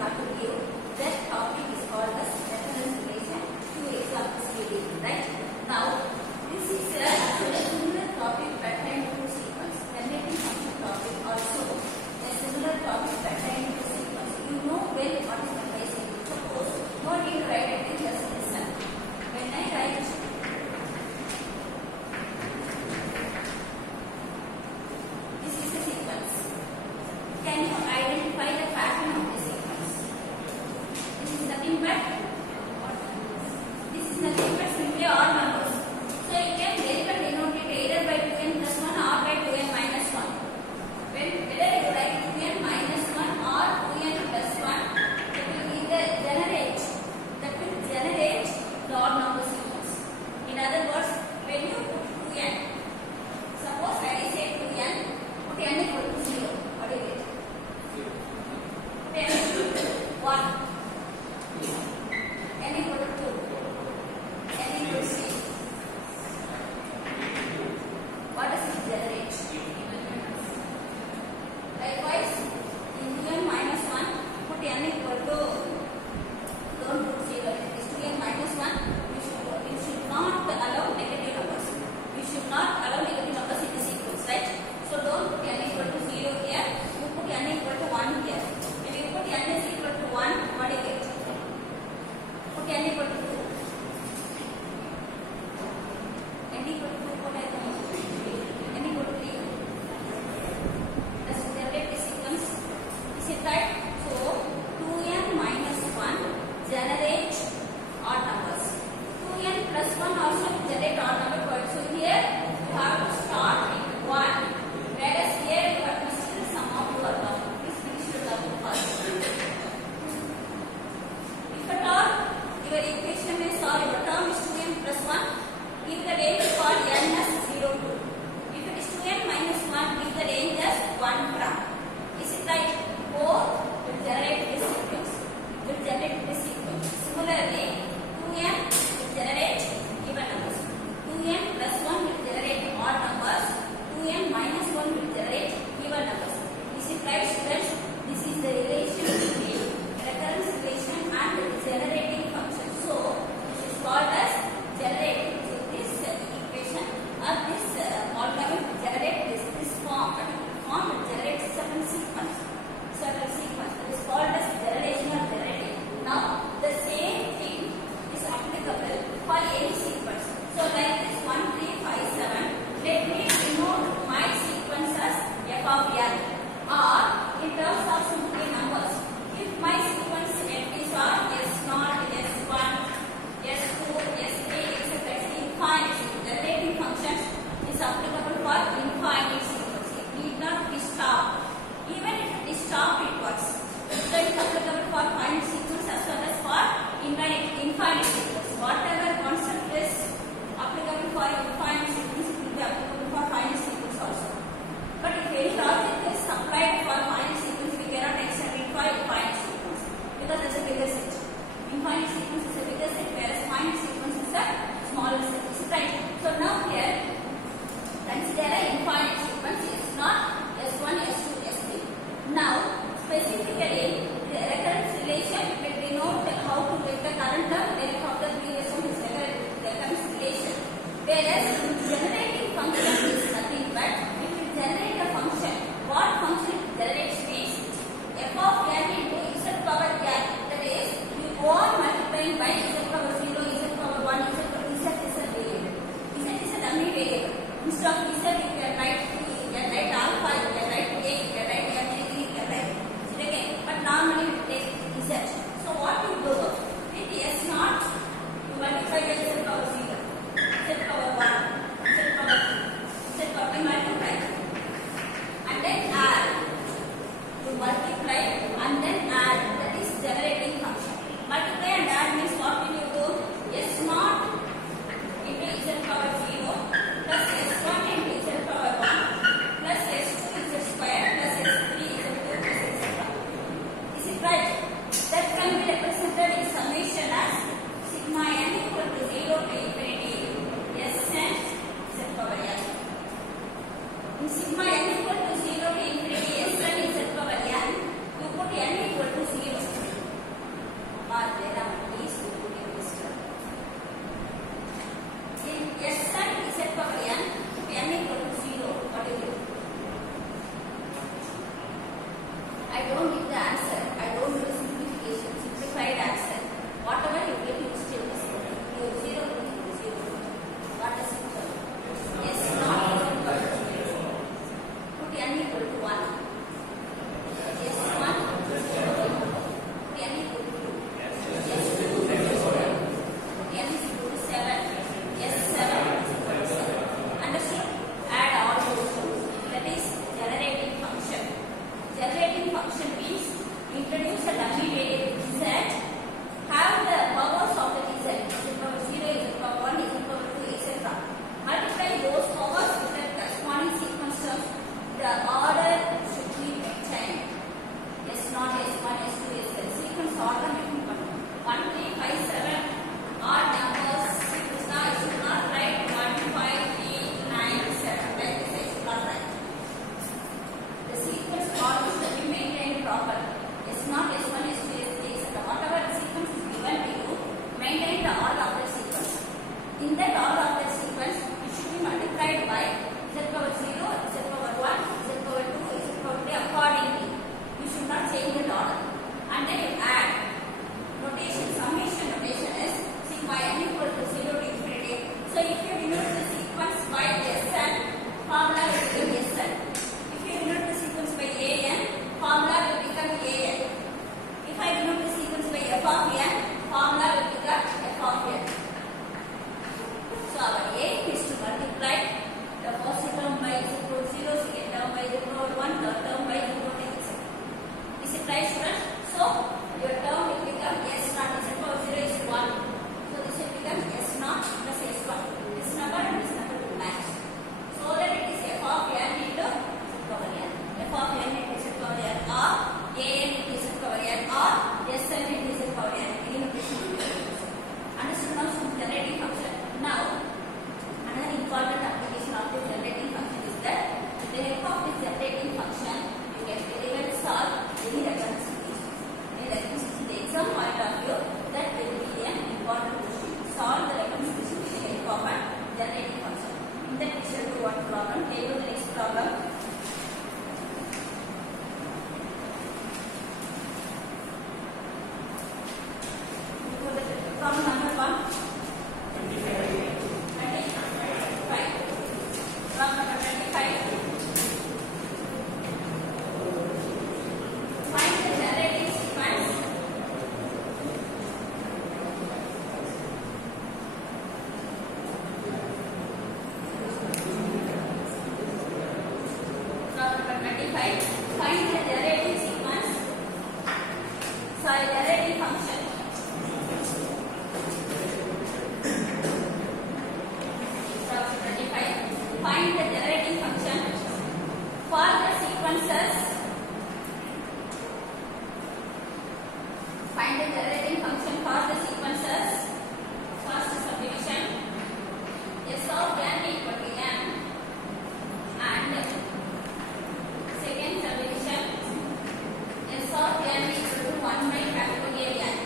have to give. That topic is called as reference relation. Two examples given, right? Now, this is a similar topic pertaining to sequence. Generating function topic also a similar topic pertaining to sequence. You know well what is meant by sequence. Suppose no need to write it, just listen. When I write this is the sequence. Can you identify the pattern of the sequence? This is nothing but simply odd numbers. So you can denote it either by 2n plus 1 or by 2n minus 1. Whether you write 2n minus 1 or 2n plus 1, it will either generate the odd number sequence. In other words, when you put 2n, suppose I say 2n, put n equal to 0. What is it? 1. N equal to 2. N equal to 3. What does it generate? Likewise, in 2n minus 1, put n equal to, don't put 0, it is 2n minus 1. You should not allow negative numbers. You should not allow negative numbers in the sequence, right? So don't put n equal to 0 here. You put n equal to 1 here. If you put n is equal to 1, what do you get? Put n equal to 2. N equal to 2, what I know? N equal to 3. Let's generate the sequence. Is it right? So 2n minus 1 generate odd numbers. 2n plus 1 also generate odd number. So here you have to start with 1. Whereas here you have to still sum of your term. Please finish your term first. If at all your equation is or your term is 2n plus 1, give the range for n as 0 to. If it is 2n minus 1, give the range as 1 from. Is it right? Both will generate this sequence. Similarly, 2n will generate even numbers. 2n plus 1 will generate odd numbers. 2n minus 1 will generate even numbers. Is it right, students? This is the relation between recurrence relation and generating function. So, this is called as generating. So, this equation or this polynomial will generate this form. Particular form will generate certain sequence. It is called as generation or generating. Now, the same thing is applicable for any sequence. So, like this 1, 3, 5, 7, let me denote my sequence as f of n, or in terms of simply numbers. If my sequence is S0, S1, S2, S3, etc. infinite, generating functions is applicable for infinite sequence. It need not be stopped. Even if it is stopped, it works. So it is applicable for finite sequence as well as for infinite sequence. Whatever concept is applicable for infinite sequence, it will be applicable for finite sequence also. But if any logic is applied for finite sequence, we cannot extend it for infinite sequence because there is a bigger set. Infinite sequence is a bigger set, whereas finite sequence is a smaller set. Is it right? So now here, consider an infinite sequence S0, S1, S2, S3. Now, specifically, the recurrence relation will denote how to get the current term, then of the previous one is recurrence relation. Whereas generating function is nothing but if you generate a function, what function it generates means f of n into z power n. That is, you go on multiplying by z power 0, z power 1, z power z is a variable. Z is a dummy variable. Instead of z, you can write 2 sorry, generating function. Find the generating function for the sequences. Find the generating function for the sequences. First subdivision. S of n equal to n, and second subdivision. S of n equal to 1 by factorial n.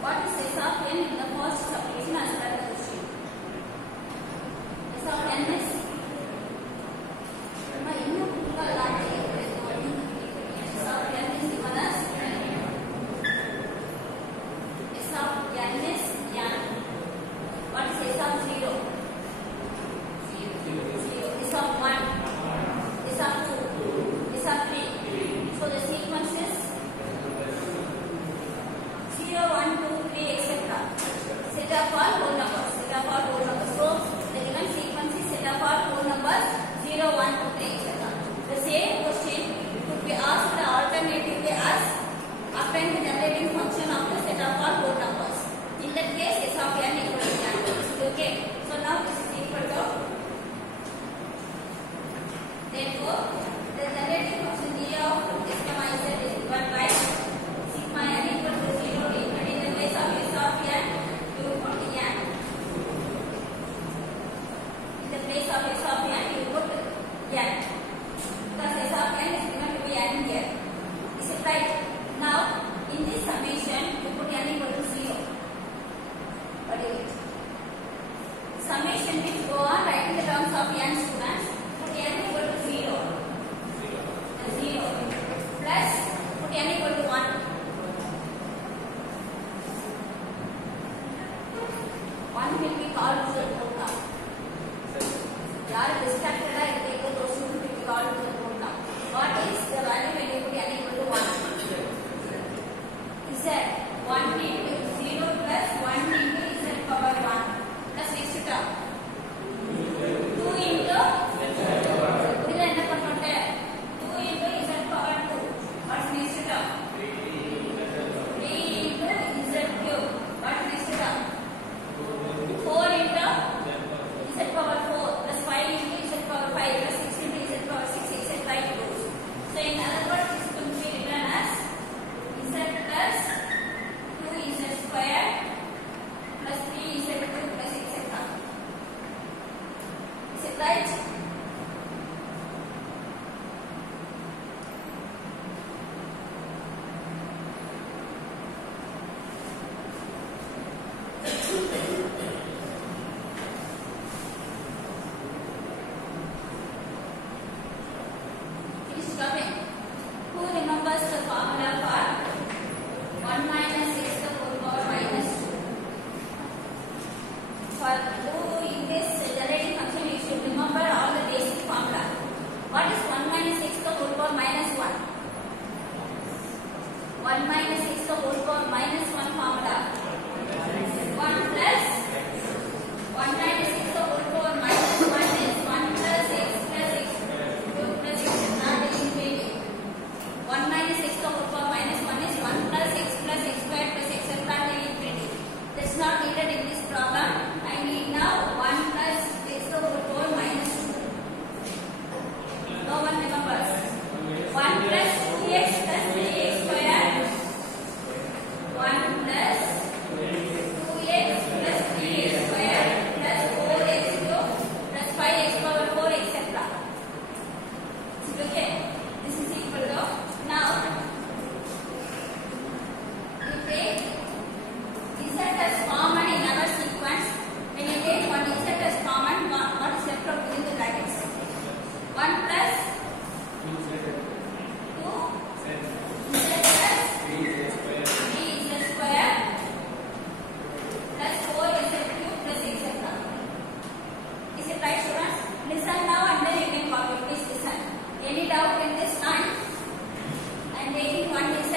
What is S of n in the first subdivision as per the question? S of n is S of n is given as S of n is n. What is S of 0? 0. S of 1, S of 2, S of 3. So the sequence is 0, 1, 2, 3, etc. Set of all whole numbers. Set of all whole numbers. So the given sequence is set of all whole numbers 0, 1, 2, 3, etc. The same question could be asked alternatively as append the generating function of the set of all whole numbers. In that case, S of n equal to n. Okay. So now this is equal to. Therefore, the generating function g of s, z is given by sigma n equal to 0 to infinity. In the place of s of n, you put n. In the place of s of n, you put n. Because s of n is given to be n here. Is it right? Now, in this summation, you put n equal to 0. What is it? Summation means go on writing the terms of n students. Put n equal to 0. 0. Plus, put n equal to 1. 1 will be called to the whole term. Yaar distracted are taken those who will be called to the whole term. What is the value when you put n equal to 1? He said 1 into 0 plus 1 into z power 1 plus next term 2 into இதில என்ன பண்ணோம் 2 into z power 2. What's next term? 3 into z cube. What's next term? 4 into z power 4 plus 5 into z power 5 plus 6 into z power 6, etc. it goes. So in other words, this could be written as z plus 2z square plus 3z cube plus etc. Is it right? Finish copying. Who remembers the formula for 1 minus x the whole power minus 2? For who in this generating function, you should remember all the basic formula. What is 1 minus x the whole power minus 1? 1 minus x the whole power minus 1 formula. 1 plus 1 minus x the whole power minus 1 is 1 plus x plus x cube plus x is not infinity. 1 minus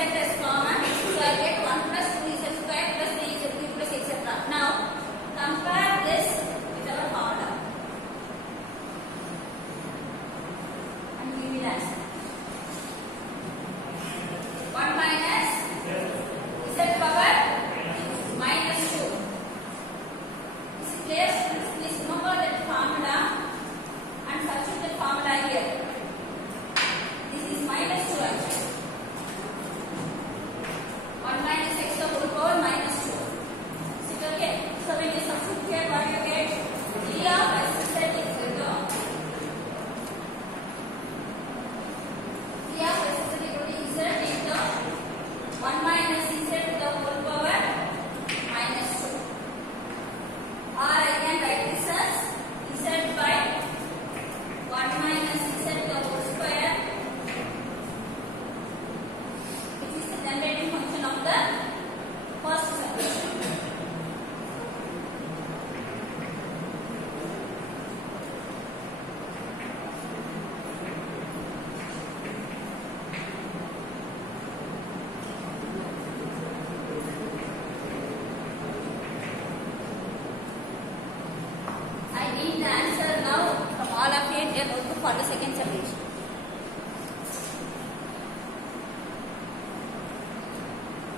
is common, so I get 1 plus 2z square plus 3z plus etc. Now compare this with our formula and we will answer. 1 minus z power minus 2. Is it clear? Please remember that formula and substitute the formula here. This is minus 2 actually. 1 minus x the whole power minus 2. Is it okay? So when you substitute here, what you get? G of s z is equal to G of s z is equal to z into 1 minus z the whole power minus 2. Or I can write this as z by 1 minus z the whole square, which is the generating function of the first substitution. I need the answer now from all of you in your notebook for the second subdivision.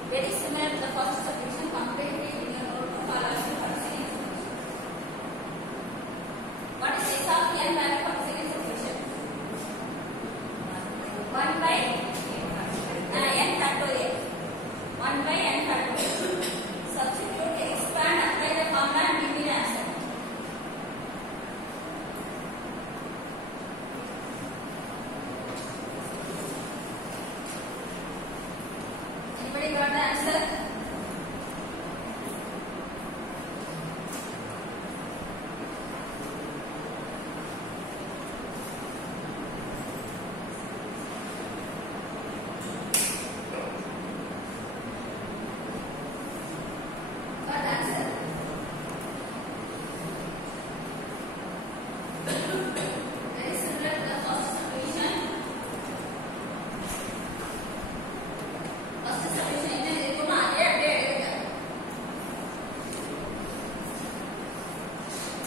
Very similar to the first subdivision, completely in your notebook all of you for the second subdivision. What is x of n value for the second subdivision? 1 by n factorial. 1 by n factorial. Substitute, expand, apply the formula and give me the answer. Anybody got the answer? Got the answer? Very similar to the first subdivision. First subdivision என்ன இருக்குமா அதே அப்படியே எழுதுங்க.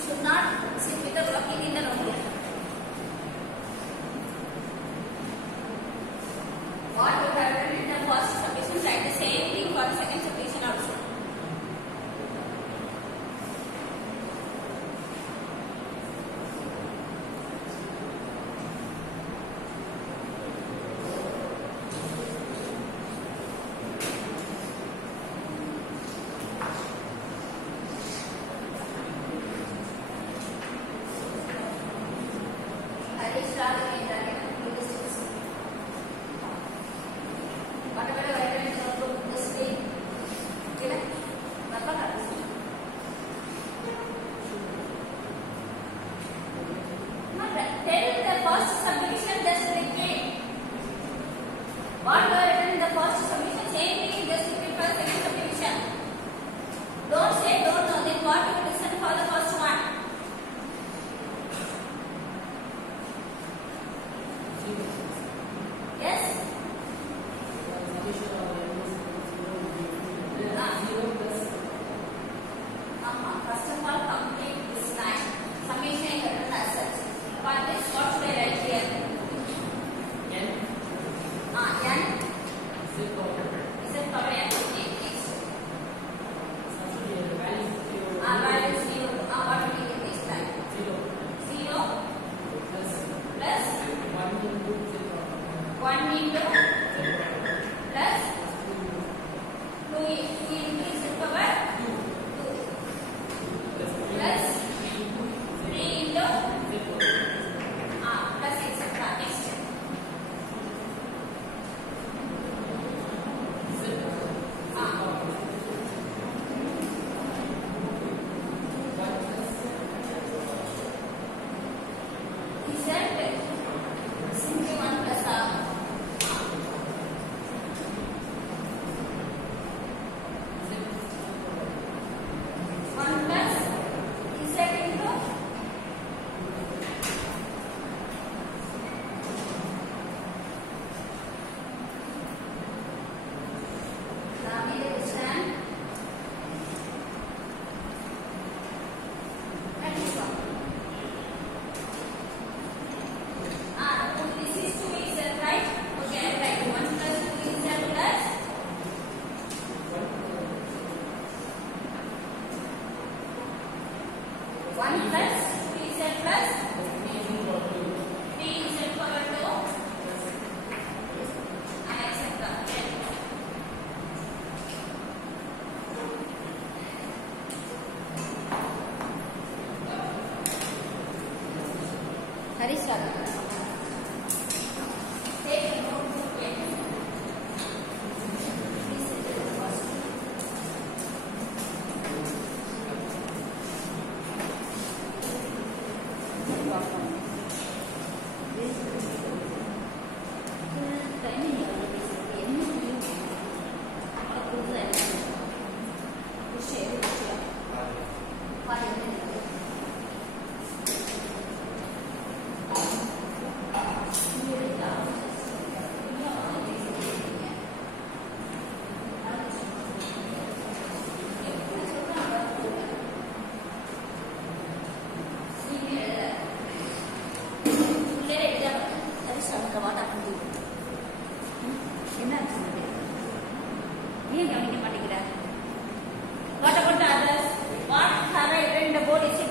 Should not sit with the working in the notebook. What you have done in the first subdivision, write the same thing for the second subdivision also. Harish Raj and linguistics. Whatever you write in the notebook, this way. Okay? That's what happens. Tell the first subdivision, just repeat. What you have written in the first subdivision, same thing, just repeat for the second subdivision. Don't say don't know, then what you listen for the first one. Yes? First of all, complete this line. Summation is written as such. For this, what should I write here? N. N. Z power n. Okay, next. Value 0. What will you get this time? 0 plus 1 into plus 2 into z power 2 plus 3 into plus etc. Next.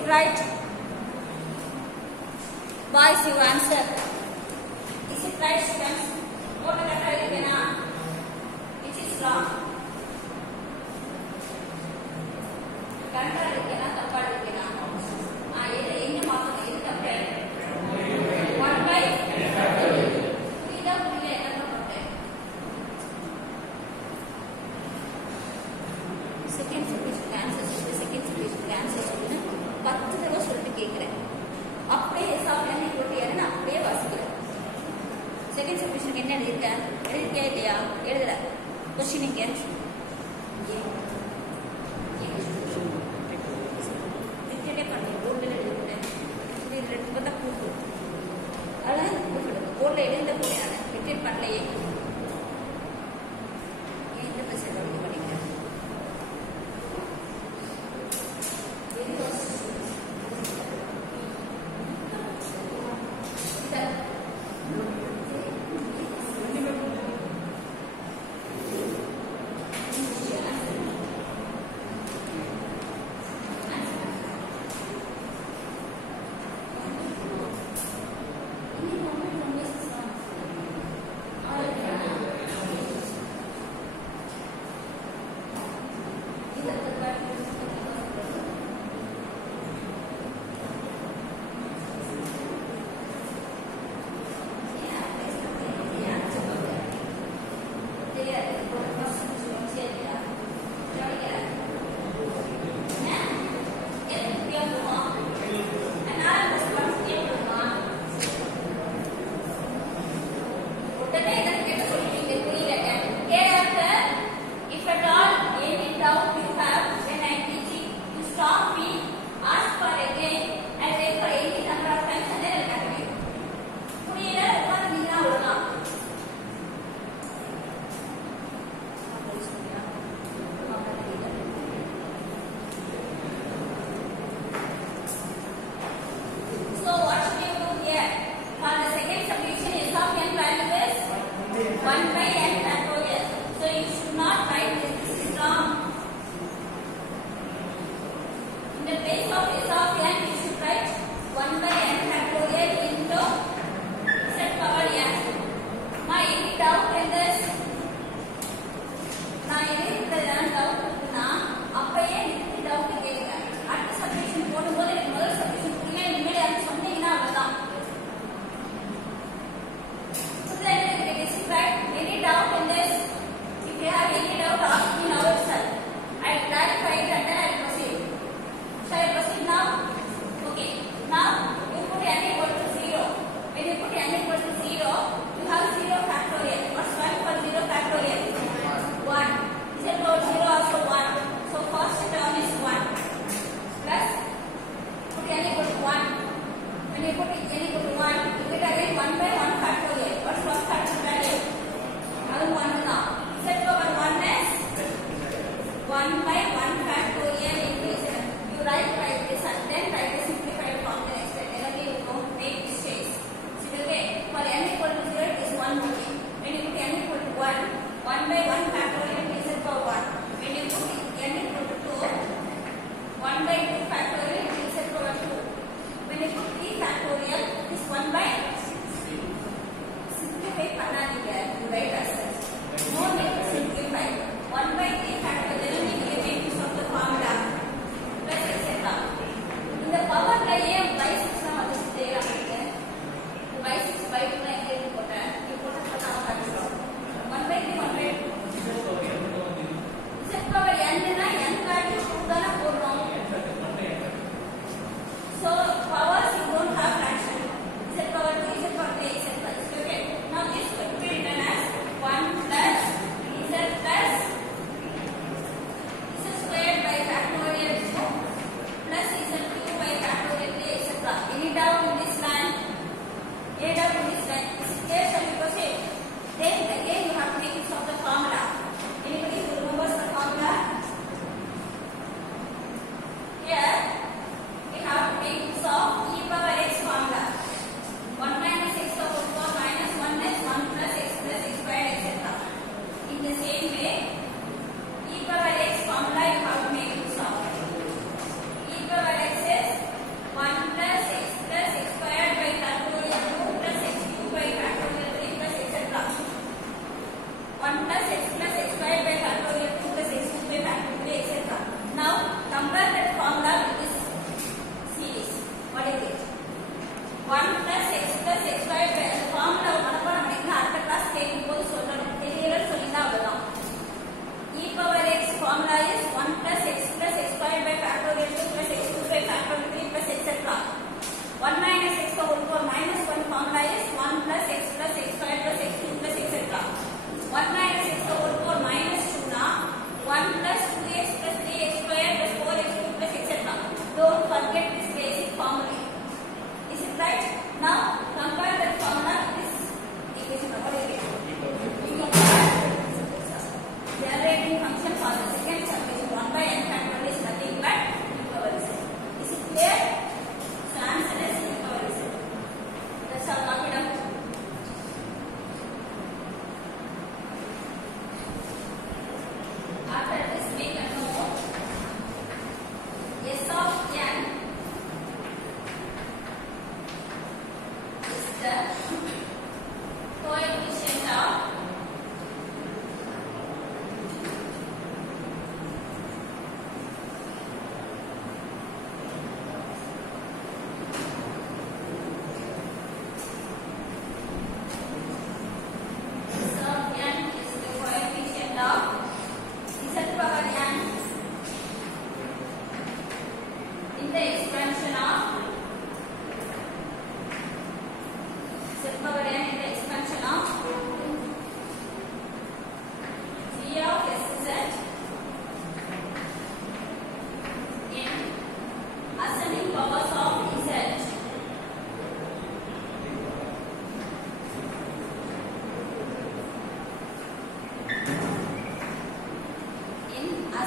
Right? Boys, you answer. Is it right, students? What are the which is wrong? Second submission என்ன எழுதிருக்கேன் எழுதிருக்கே இல்லையா எழுதுற question இங்க dictate பண்ணி போர்டுல எழுதிட்டேன் இது ரெண்டு பத்த கூட்டு அத போர்டுல எழுத போறேன் டிக்டேட் பண்ணலையே இந்த மெசேஜ் எழுதி பண்ணிட்டேன்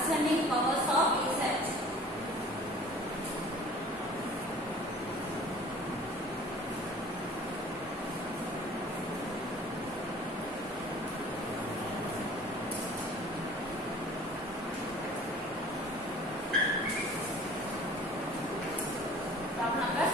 ascending powers of Z. Problem number